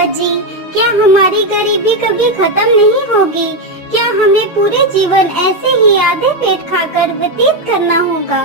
बुआ जी, क्या हमारी गरीबी कभी खत्म नहीं होगी? क्या हमें पूरे जीवन ऐसे ही आधे पेट खाकर व्यतीत करना होगा?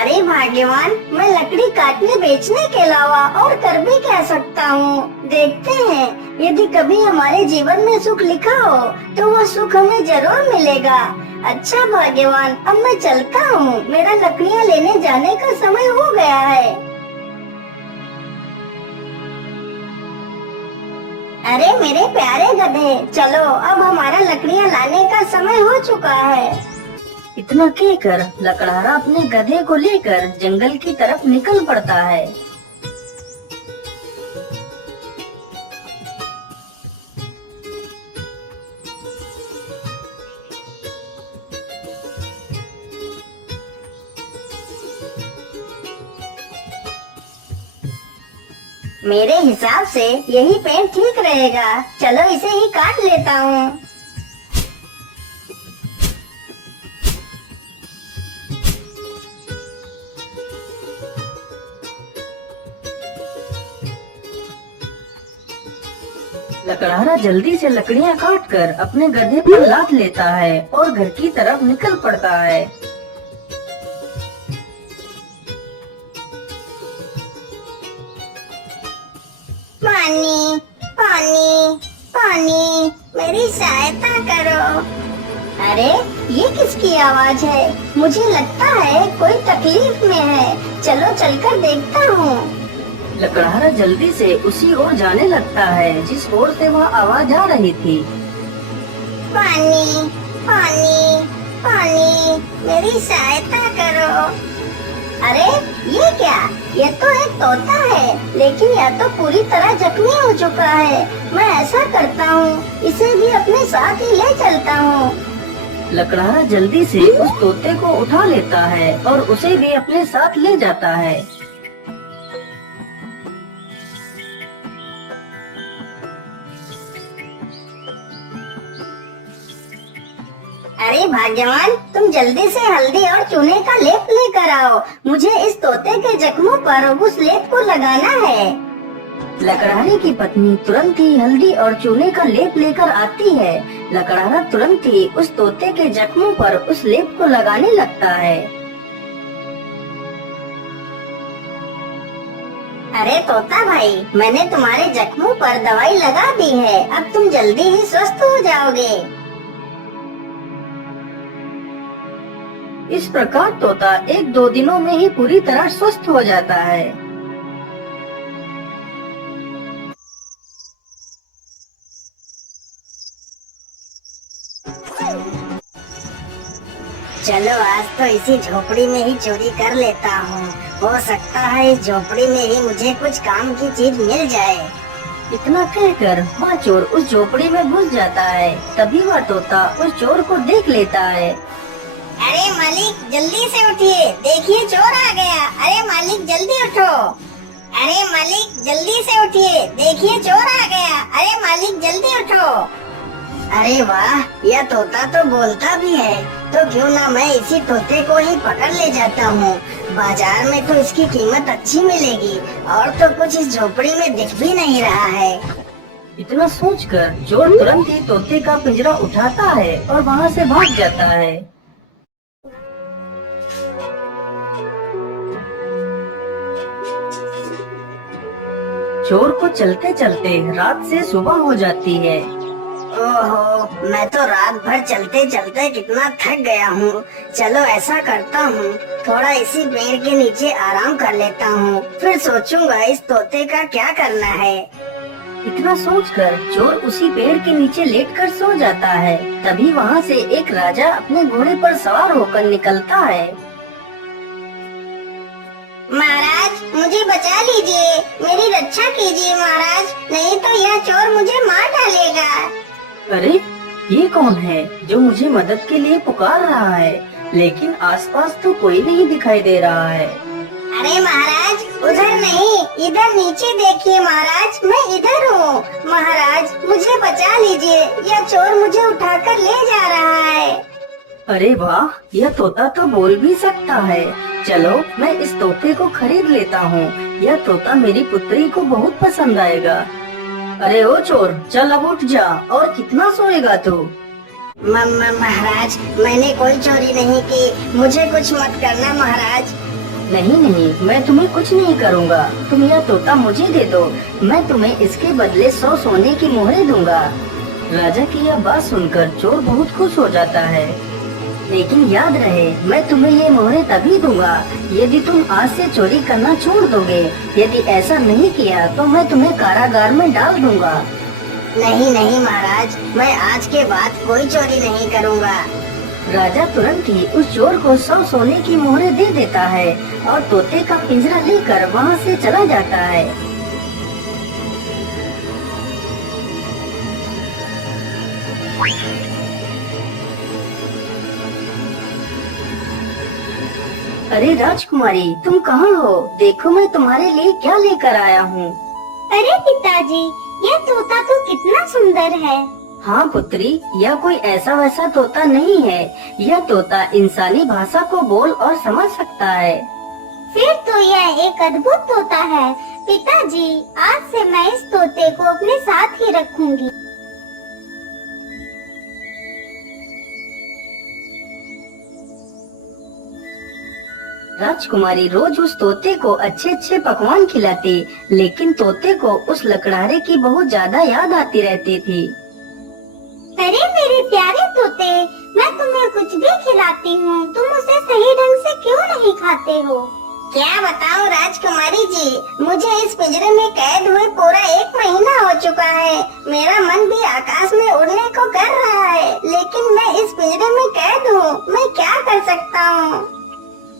अरे भाग्यवान, मैं लकड़ी काटने बेचने के अलावा और कर भी क्या सकता हूँ। देखते हैं, यदि कभी हमारे जीवन में सुख लिखा हो तो वो सुख हमें जरूर मिलेगा। अच्छा भाग्यवान, अब मैं चलता हूँ, मेरा लकड़ियाँ लेने जाने का समय हो गया है। अरे मेरे प्यारे गधे, चलो अब हमारा लकड़ियाँ लाने का समय हो चुका है। इतना कहकर लकड़हारा अपने गधे को लेकर जंगल की तरफ निकल पड़ता है। मेरे हिसाब से यही पेड़ ठीक रहेगा, चलो इसे ही काट लेता हूँ। लकड़हारा जल्दी से लकड़ियाँ काटकर अपने गधे पर लाद लेता है और घर की तरफ निकल पड़ता है। पानी पानी पानी, मेरी सहायता करो। अरे ये किसकी आवाज है? मुझे लगता है कोई तकलीफ में है, चलो चलकर देखता हूँ। लकड़हारा जल्दी से उसी ओर जाने लगता है जिस ओर से वह आवाज आ रही थी। पानी पानी पानी, मेरी सहायता करो। अरे ये क्या? ये तो एक तोता है, लेकिन यह तो पूरी तरह जख्मी हो चुका है। मैं ऐसा करता हूँ, इसे भी अपने साथ ही ले चलता हूँ। लकड़हारा जल्दी से उस तोते को उठा लेता है और उसे भी अपने साथ ले जाता है। अरे भाग्यवान, तुम जल्दी से हल्दी और चूने का लेप लेकर आओ। मुझे इस तोते के जख्मों पर उस लेप को लगाना है। लकड़हारे की पत्नी तुरंत ही हल्दी और चूने का लेप लेकर आती है। लकड़हारा तुरंत ही उस तोते के जख्मों पर उस लेप को लगाने लगता है। अरे तोता भाई, मैंने तुम्हारे जख्मों पर दवाई लगा दी है, अब तुम जल्दी ही स्वस्थ हो जाओगे। इस प्रकार तोता 1-2 दिनों में ही पूरी तरह स्वस्थ हो जाता है। चलो आज तो इसी झोपड़ी में ही चोरी कर लेता हूँ। हो सकता है इस झोपड़ी में ही मुझे कुछ काम की चीज मिल जाए। इतना कहकर वह चोर उस झोपड़ी में घुस जाता है। तभी वह तोता उस चोर को देख लेता है। अरे मालिक, जल्दी से उठिए, देखिए चोर आ गया। अरे मालिक जल्दी उठो। अरे मालिक जल्दी से उठिए, देखिए चोर आ गया। अरे मालिक जल्दी उठो। अरे वाह, यह तोता तो बोलता भी है, तो क्यों ना मैं इसी तोते को ही पकड़ ले जाता हूँ। बाजार में तो इसकी कीमत अच्छी मिलेगी और तो कुछ इस झोपड़ी में दिख भी नहीं रहा है। इतना सोचकर चोर तुरंत ही तोते का पिंजरा उठाता है और वहाँ से भाग जाता है। चोर को चलते चलते रात से सुबह हो जाती है। ओहो, मैं तो रात भर चलते चलते कितना थक गया हूँ। चलो ऐसा करता हूँ, थोड़ा इसी पेड़ के नीचे आराम कर लेता हूँ, फिर सोचूंगा इस तोते का क्या करना है। इतना सोचकर चोर उसी पेड़ के नीचे लेटकर सो जाता है। तभी वहाँ से एक राजा अपने घोड़े पर सवार होकर निकलता है। महाराज मुझे बचा लीजिए, मेरी रक्षा कीजिए महाराज, नहीं तो यह चोर मुझे मार डालेगा। अरे ये कौन है जो मुझे मदद के लिए पुकार रहा है, लेकिन आसपास तो कोई नहीं दिखाई दे रहा है। अरे महाराज, उधर नहीं, इधर नीचे देखिए महाराज, मैं इधर हूँ। महाराज मुझे बचा लीजिए, यह चोर मुझे उठाकर ले जा रहा है। अरे वाह, यह तोता तो बोल भी सकता है। चलो मैं इस तोते को खरीद लेता हूँ। यह तोता मेरी पुत्री को बहुत पसंद आएगा। अरे ओ चोर, चल अब उठ जा। और कितना सोएगा तू? महाराज, मैंने कोई चोरी नहीं की, मुझे कुछ मत करना महाराज। नहीं नहीं, मैं तुम्हें कुछ नहीं करूँगा। तुम यह तोता मुझे दे दो, मैं तुम्हें इसके बदले 100 सोने की मोहरें दूंगा। राजा की यह बात सुनकर चोर बहुत खुश हो जाता है। लेकिन याद रहे, मैं तुम्हें ये मोहरें तभी दूंगा यदि तुम आज से चोरी करना छोड़ दोगे। यदि ऐसा नहीं किया तो मैं तुम्हें कारागार में डाल दूंगा। नहीं नहीं महाराज, मैं आज के बाद कोई चोरी नहीं करूँगा। राजा तुरंत ही उस चोर को 100 सोने की मोहरें दे देता है और तोते का पिंजरा लेकर वहाँ से चला जाता है। अरे राजकुमारी, तुम कहाँ हो? देखो मैं तुम्हारे लिए क्या लेकर आया हूँ। अरे पिताजी, यह तोता तो कितना सुंदर है। हाँ पुत्री, यह कोई ऐसा वैसा तोता नहीं है। यह तोता इंसानी भाषा को बोल और समझ सकता है। फिर तो यह एक अद्भुत तोता है। पिताजी, आज से मैं इस तोते को अपने साथ ही रखूंगी। राजकुमारी रोज उस तोते को अच्छे अच्छे पकवान खिलाती, लेकिन तोते को उस लकड़हारे की बहुत ज्यादा याद आती रहती थी। अरे मेरे प्यारे तोते, मैं तुम्हें कुछ भी खिलाती हूँ, तुम उसे सही ढंग से क्यों नहीं खाते हो? क्या बताऊँ राजकुमारी जी, मुझे इस पिंजरे में कैद हुए पूरा 1 महीना हो चुका है। मेरा मन भी आकाश में उड़ने को कर रहा है, लेकिन मैं इस पिंजरे में कैद हूँ। मैं क्या कर सकता हूँ?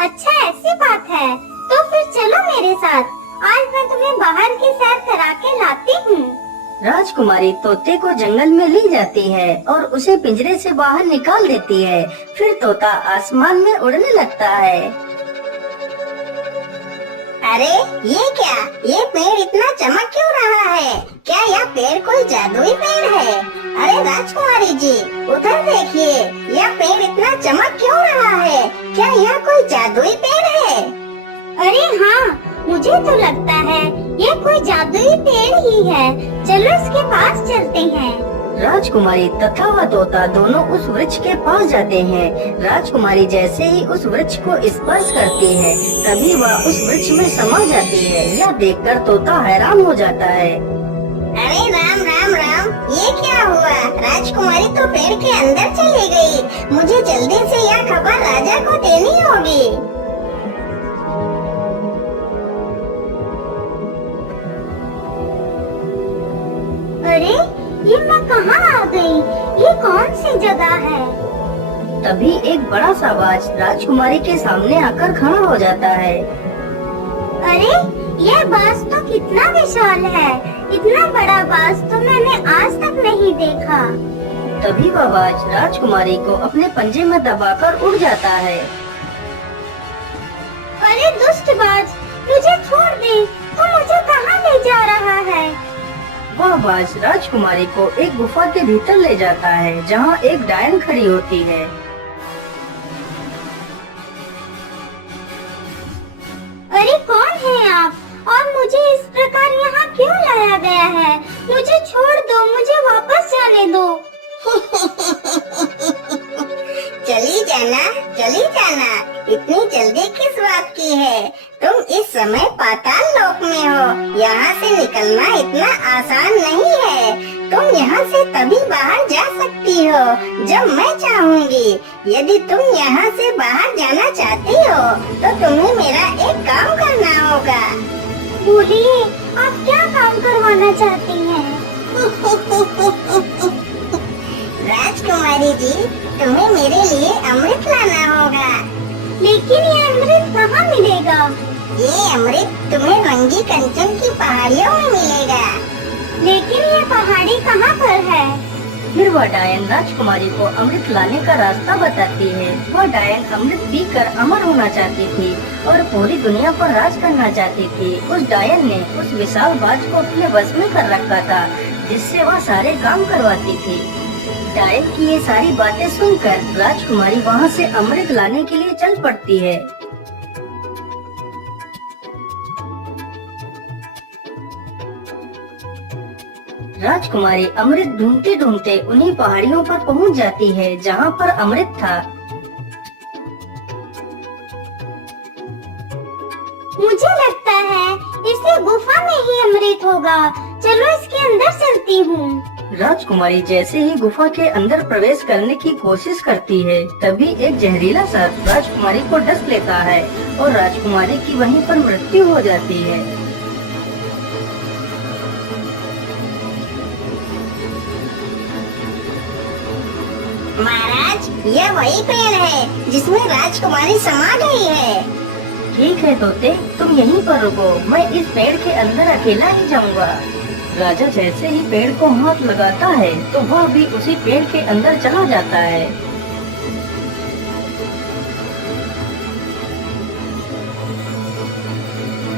अच्छा, ऐसी बात है, तो फिर चलो मेरे साथ। आज मैं तुम्हें बाहर की सैर करा के लाती हूँ। राजकुमारी तोते को जंगल में ले जाती है और उसे पिंजरे से बाहर निकाल देती है। फिर तोता आसमान में उड़ने लगता है। अरे ये क्या, ये पेड़ इतना चमक क्यों रहा है? क्या यह पेड़ कोई जादुई पेड़ है? अरे राजकुमारी जी, उधर देखिए, यह पेड़ इतना चमक क्यों रहा है? क्या यह कोई जादुई पेड़ है? अरे हाँ, मुझे तो लगता है ये कोई जादुई पेड़ ही है। चलो इसके पास चलते हैं। राजकुमारी तथा वह तोता दोनों उस वृक्ष के पास जाते हैं। राजकुमारी जैसे ही उस वृक्ष को स्पर्श करती है, तभी वह उस वृक्ष में समा जाती है। यह देखकर तोता हैरान हो जाता है। अरे राम राम राम, ये क्या हुआ? राजकुमारी तो पेड़ के अंदर चली गई। मुझे जल्दी से यह खबर राजा को देनी होगी। अरे ये मैं कहाँ आ गई? ये कौन सी जगह है? तभी एक बड़ा सा बाज राजकुमारी के सामने आकर खड़ा हो जाता है। अरे यह बाज तो कितना विशाल है। इतना बड़ा बाज तो मैंने आज तक नहीं देखा। तभी वह बाज राजकुमारी को अपने पंजे में दबाकर उड़ जाता है। अरे दुष्ट बाज, मुझे छोड़ दे। तू मुझे कहाँ ले जा रहा है? वह बाज राजकुमारी को एक गुफा के भीतर ले जाता है, जहाँ एक डायन खड़ी होती है। अरे कौन है आप? और मुझे इस प्रकार यहाँ क्यों लाया गया है? मुझे छोड़ दो, मुझे वापस जाने दो। चली जाना, चली जाना। इतनी जल्दी किस बात की है? तुम इस समय पाताल लोक में हो। यहाँ से निकलना इतना आसान नहीं है। तुम यहाँ से तभी बाहर जा सकती हो जब मैं चाहूँगी। यदि तुम यहाँ से बाहर जाना चाहती हो तो तुम्हें मेरा एक काम करना होगा। बोलिए, आप क्या काम करवाना चाहती हैं? राजकुमारी जी, तुम्हें मेरे लिए अमृत लाना होगा। लेकिन ये अमृत कहाँ मिलेगा? ये अमृत तुम्हें रंगी कंचन की पहाड़ियों में मिलेगा। लेकिन ये पहाड़ी कहाँ पर है? फिर वह डायन राजकुमारी को अमृत लाने का रास्ता बताती है। वह डायन अमृत पीकर अमर होना चाहती थी और पूरी दुनिया पर राज करना चाहती थी। उस डायन ने उस विशाल बाज को अपने वश में कर रखा था, जिससे वह सारे काम करवाती थी। डायन की ये सारी बातें सुनकर राजकुमारी वहाँ से अमृत लाने के लिए चल पड़ती है। राजकुमारी अमृत ढूंढते ढूंढते उन्हीं पहाड़ियों पर पहुंच जाती है जहां पर अमृत था। मुझे लगता है इसी गुफा में ही अमृत होगा। चलो इसके अंदर चलती हूँ। राजकुमारी जैसे ही गुफा के अंदर प्रवेश करने की कोशिश करती है, तभी एक जहरीला सर्प राजकुमारी को डस लेता है और राजकुमारी की वहीं पर मृत्यु हो जाती है। महाराज, यह वही पेड़ है जिसमें राजकुमारी समा गई है। ठीक है तोते, तुम यहीं पर रुको, मैं इस पेड़ के अंदर अकेला ही जाऊंगा। राजा जैसे ही पेड़ को हाथ लगाता है तो वह भी उसी पेड़ के अंदर चला जाता है।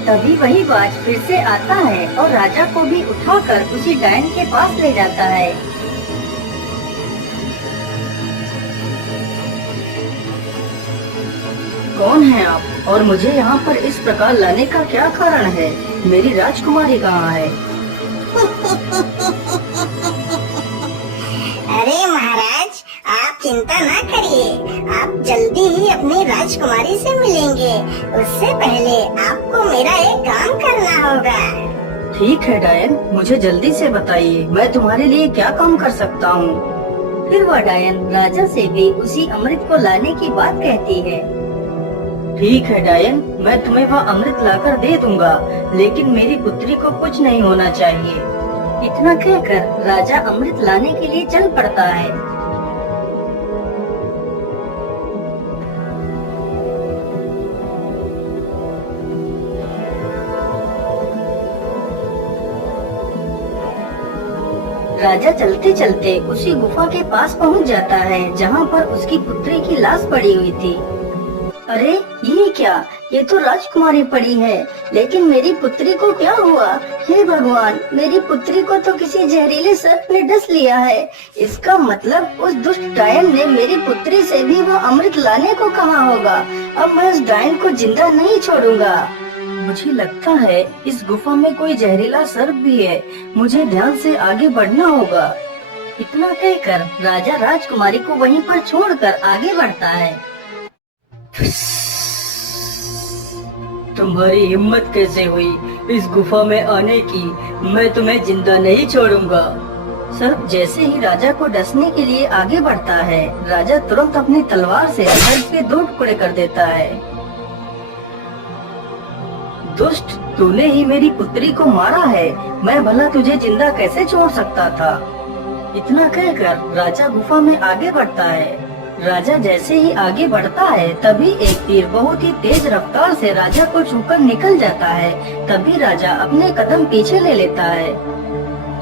तभी वही बाज फिर से आता है और राजा को भी उठाकर उसी डायन के पास ले जाता है। कौन है आप और मुझे यहाँ पर इस प्रकार लाने का क्या कारण है? मेरी राजकुमारी कहाँ है? अरे महाराज, आप चिंता न करिए, आप जल्दी ही अपनी राजकुमारी से मिलेंगे। उससे पहले आपको मेरा एक काम करना होगा। ठीक है डायन, मुझे जल्दी से बताइए, मैं तुम्हारे लिए क्या काम कर सकता हूँ। फिर वह डायन राजा से भी उसी अमृत को लाने की बात कहती है। ठीक है डायन, मैं तुम्हें वह अमृत लाकर दे दूंगा, लेकिन मेरी पुत्री को कुछ नहीं होना चाहिए। इतना कहकर राजा अमृत लाने के लिए चल पड़ता है। राजा चलते चलते उसी गुफा के पास पहुंच जाता है जहां पर उसकी पुत्री की लाश पड़ी हुई थी। अरे ये क्या, ये तो राजकुमारी पड़ी है, लेकिन मेरी पुत्री को क्या हुआ? हे भगवान, मेरी पुत्री को तो किसी जहरीले सर्प ने डस लिया है। इसका मतलब उस दुष्ट डायन ने मेरी पुत्री से भी वो अमृत लाने को कहा होगा। अब मैं उस डायन को जिंदा नहीं छोड़ूंगा। मुझे लगता है इस गुफा में कोई जहरीला सर्प भी है, मुझे ध्यान से आगे बढ़ना होगा। इतना कहकर राजा राजकुमारी को वहीं पर छोड़कर आगे बढ़ता है। तुम्हारी हिम्मत कैसे हुई इस गुफा में आने की? मैं तुम्हें जिंदा नहीं छोड़ूंगा। सर्प जैसे ही राजा को डसने के लिए आगे बढ़ता है, राजा तुरंत अपनी तलवार से सर्प के 2 टुकड़े कर देता है। दुष्ट, तूने ही मेरी पुत्री को मारा है, मैं भला तुझे जिंदा कैसे छोड़ सकता था? इतना कहकर राजा गुफा में आगे बढ़ता है। राजा जैसे ही आगे बढ़ता है, तभी एक तीर बहुत ही तेज रफ्तार से राजा को छूकर निकल जाता है। तभी राजा अपने कदम पीछे ले लेता है।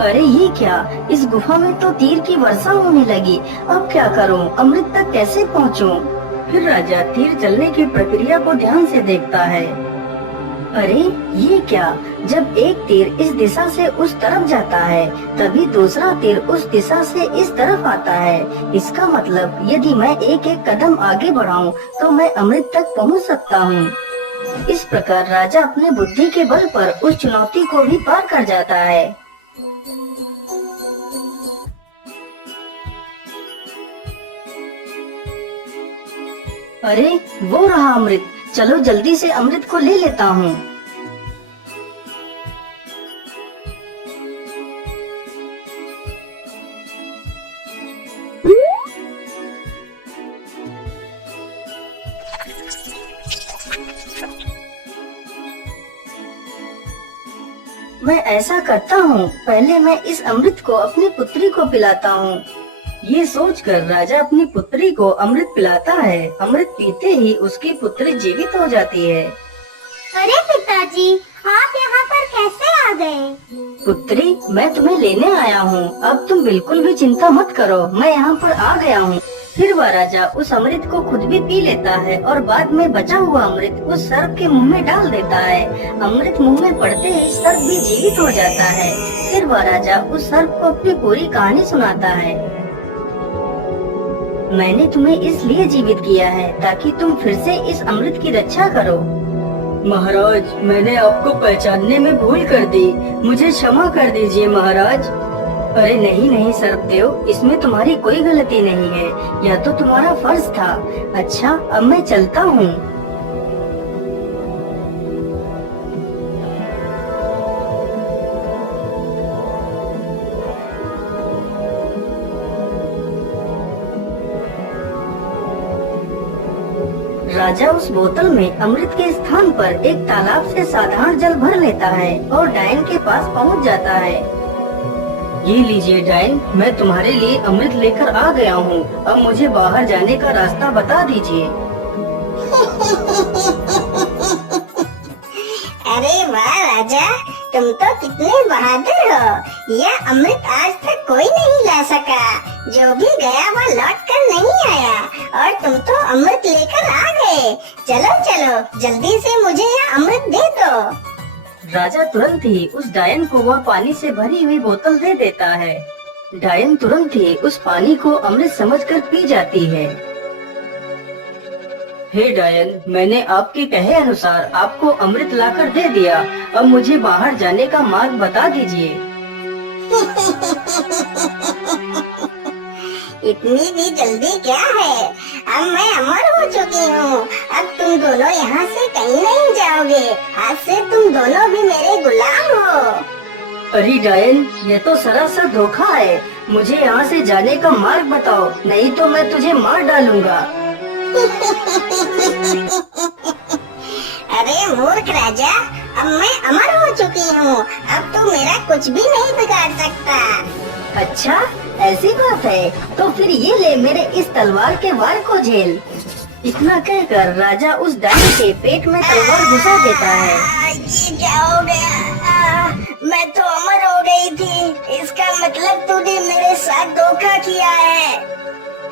अरे ये क्या, इस गुफा में तो तीर की वर्षा होने लगी। अब क्या करूं? अमृत तक कैसे पहुंचूं? फिर राजा तीर चलने की प्रक्रिया को ध्यान से देखता है। अरे ये क्या, जब एक तीर इस दिशा से उस तरफ जाता है, तभी दूसरा तीर उस दिशा से इस तरफ आता है। इसका मतलब यदि मैं एक एक कदम आगे बढ़ाऊं, तो मैं अमृत तक पहुंच सकता हूं। इस प्रकार राजा अपने बुद्धि के बल पर उस चुनौती को भी पार कर जाता है। अरे वो रहा अमृत, चलो जल्दी से अमृत को ले लेता हूँ। मैं ऐसा करता हूँ, पहले मैं इस अमृत को अपनी पुत्री को पिलाता हूँ। ये सोचकर राजा अपनी पुत्री को अमृत पिलाता है। अमृत पीते ही उसकी पुत्री जीवित हो जाती है। अरे पिताजी, आप यहाँ पर कैसे आ गए? पुत्री, मैं तुम्हें लेने आया हूँ, अब तुम बिल्कुल भी चिंता मत करो, मैं यहाँ पर आ गया हूँ। फिर वह राजा उस अमृत को खुद भी पी लेता है और बाद में बचा हुआ अमृत उस सर्प के मुंह में डाल देता है। अमृत मुंह में पड़ते ही सर्प भी जीवित हो जाता है। फिर वह राजा उस सर्प को अपनी पूरी कहानी सुनाता है। मैंने तुम्हें इसलिए जीवित किया है ताकि तुम फिर से इस अमृत की रक्षा करो। महाराज, मैंने आपको पहचानने में भूल कर दी, मुझे क्षमा कर दीजिए महाराज। अरे नहीं नहीं सर्पदेव, इसमें तुम्हारी कोई गलती नहीं है, यह तो तुम्हारा फर्ज था। अच्छा अब मैं चलता हूँ। राजा उस बोतल में अमृत के स्थान पर एक तालाब से साधारण जल भर लेता है और डायन के पास पहुंच जाता है। ये लीजिए डायन, मैं तुम्हारे लिए अमृत लेकर आ गया हूँ। अब मुझे बाहर जाने का रास्ता बता दीजिए। अरे वाह राजा, तुम तो कितने बहादुर हो। यह अमृत आज तक कोई नहीं ला सका। जो भी गया वह लौट कर नहीं आया और तुम तो अमृत लेकर आ गए। चलो चलो जल्दी से मुझे यह अमृत दे दो। राजा तुरंत ही उस डायन को वह पानी से भरी हुई बोतल दे देता है। डायन तुरंत ही उस पानी को अमृत समझकर पी जाती है। हे डायन, मैंने आपके कहे अनुसार आपको अमृत लाकर दे दिया। अब मुझे बाहर जाने का मार्ग बता दीजिए। इतनी भी जल्दी क्या है, अब मैं अमर हो चुकी हूँ। अब तुम दोनों यहाँ से कहीं नहीं जाओगे। आज से तुम दोनों भी मेरे गुलाम हो। अरे डायन, ये तो सरासर धोखा है। मुझे यहाँ से जाने का मार्ग बताओ, नहीं तो मैं तुझे मार डालूंगा। अरे मूर्ख राजा, अब मैं अमर हो चुकी हूँ। अब तू मेरा कुछ भी नहीं बिगाड़ सकता। अच्छा ऐसी बात है, तो फिर ये ले मेरे इस तलवार के वार को झेल। इतना कहकर राजा उस डायन के पेट में तलवार घुसा देता है। ये क्या हो गया? मैं तो अमर हो गई थी। इसका मतलब तूने मेरे साथ धोखा किया है।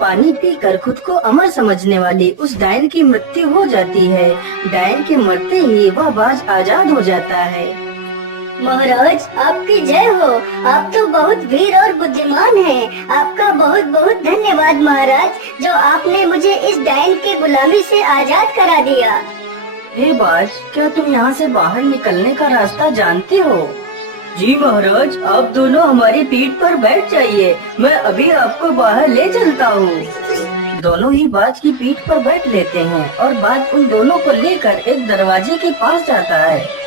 पानी पीकर खुद को अमर समझने वाली उस डायन की मृत्यु हो जाती है। डायन के मरते ही वह बाज आजाद हो जाता है। महाराज आपकी जय हो। आप तो बहुत वीर और बुद्धिमान हैं। आपका बहुत बहुत धन्यवाद महाराज, जो आपने मुझे इस डायन की गुलामी से आजाद करा दिया। हे बाज, क्या तुम यहाँ से बाहर निकलने का रास्ता जानते हो? जी महाराज, आप दोनों हमारी पीठ पर बैठ जाइए, मैं अभी आपको बाहर ले चलता हूँ। दोनों ही बाज की पीठ पर बैठ लेते हैं और बाज उन दोनों को लेकर एक दरवाजे के पास जाता है।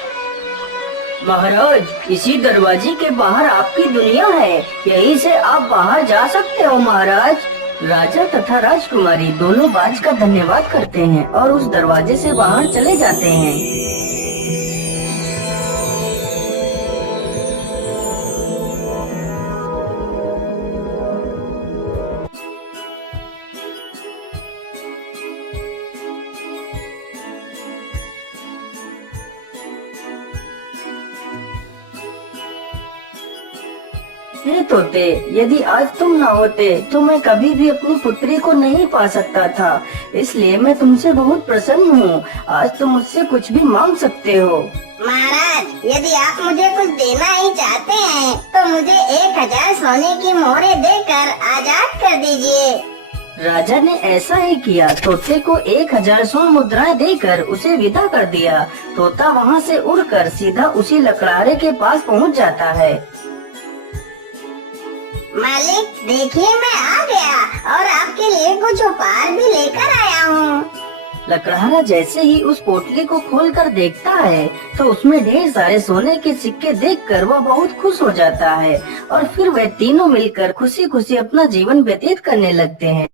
महाराज, इसी दरवाजे के बाहर आपकी दुनिया है, यहीं से आप बाहर जा सकते हो महाराज। राजा तथा राजकुमारी दोनों बाज का धन्यवाद करते हैं और उस दरवाजे से बाहर चले जाते हैं। हे तोते, यदि आज तुम न होते तो मैं कभी भी अपनी पुत्री को नहीं पा सकता था, इसलिए मैं तुमसे बहुत प्रसन्न हूँ। आज तुम मुझसे कुछ भी मांग सकते हो। महाराज, यदि आप मुझे कुछ देना ही चाहते हैं तो मुझे 1000 सोने की मोहरें देकर आजाद कर दीजिए। राजा ने ऐसा ही किया। तोते को 1000 स्वर्ण मुद्राएं देकर उसे विदा कर दिया। तोता वहाँ से उड़कर सीधा उसी लकड़हारे के पास पहुँच जाता है। मालिक देखिए, मैं आ गया और आपके लिए कुछ उपहार भी लेकर आया हूँ। लकड़हारा जैसे ही उस पोटली को खोलकर देखता है तो उसमें ढेर सारे सोने के सिक्के देखकर वह बहुत खुश हो जाता है और फिर वे तीनों मिलकर खुशी खुशी अपना जीवन व्यतीत करने लगते हैं।